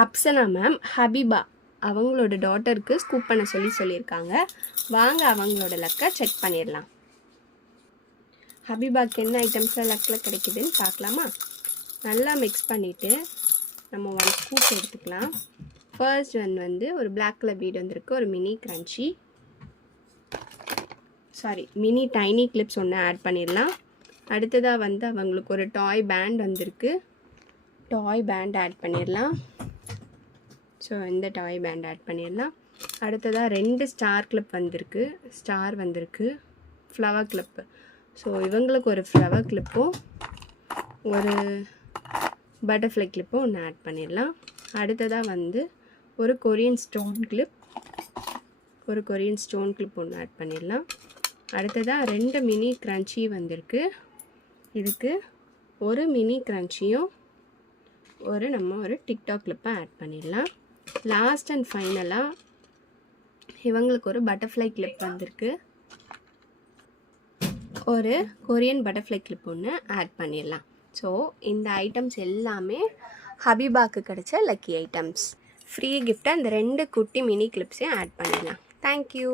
Afsana ma'am Habiba அவங்களோட டாட்டருக்கு scoop பண்ண சொல்லியிருக்காங்க. வாங்க அவங்களோட லக்கை செக் பண்ணிடலாம். ஹபிபாக்கு என்ன ஐட்டம்ஸில் லக்கில் கிடைக்குதுன்னு பார்க்கலாமா? நல்லா மிக்ஸ் பண்ணிவிட்டு நம்ம 1 ஸ்கூப் எடுத்துக்கலாம். ஃபர்ஸ்ட் வந்து ஒரு பிளாக் கலர் பீட் வந்திருக்கு, ஒரு மினி டைனி கிளிப்ஸ் ஒன்று ஆட் பண்ணிடலாம். அடுத்ததாக வந்து அவங்களுக்கு ஒரு டாய் பேண்ட் வந்திருக்கு, டாய் பேண்ட் ஆட் பண்ணிடலாம். ஸோ இந்த டாய் பேண்ட் ஆட் பண்ணிடலாம். அடுத்ததாக 2 ஸ்டார் கிளிப் வந்திருக்கு, ஃப்ளவர் கிளிப்பு. ஸோ இவங்களுக்கு ஒரு ஃப்ளவர் கிளிப்பும் ஒரு பட்டர்ஃப்ளை கிளிப்பும் ஒன்று ஆட் பண்ணிடலாம். அடுத்ததாக வந்து ஒரு கொரியன் ஸ்டோன் கிளிப் ஒன்று ஆட் பண்ணிடலாம். அடுத்ததாக 2 மினி க்ரன்ச்சி வந்திருக்கு. இதுக்கு ஒரு மினி க்ரன்ச்சியும் நம்ம ஒரு டிக்டாக் கிளிப்பை ஆட் பண்ணிடலாம். லாஸ்ட் அண்ட் ஃபைனலாக இவங்களுக்கு ஒரு பட்டர்ஃப்ளை கிளிப் வந்திருக்கு, ஒரு கொரியன் பட்டர்ஃப்ளை கிளிப் ஒன்று ஆட் பண்ணிடலாம். ஸோ இந்த ஐட்டம்ஸ் எல்லாமே ஹபிபாக்கு கிடைச்ச லக்கி ஐட்டம்ஸ். ஃப்ரீ கிஃப்டாக இந்த 2 குட்டி மினி கிளிப்ஸையும் ஆட் பண்ணிடலாம். தேங்க்யூ.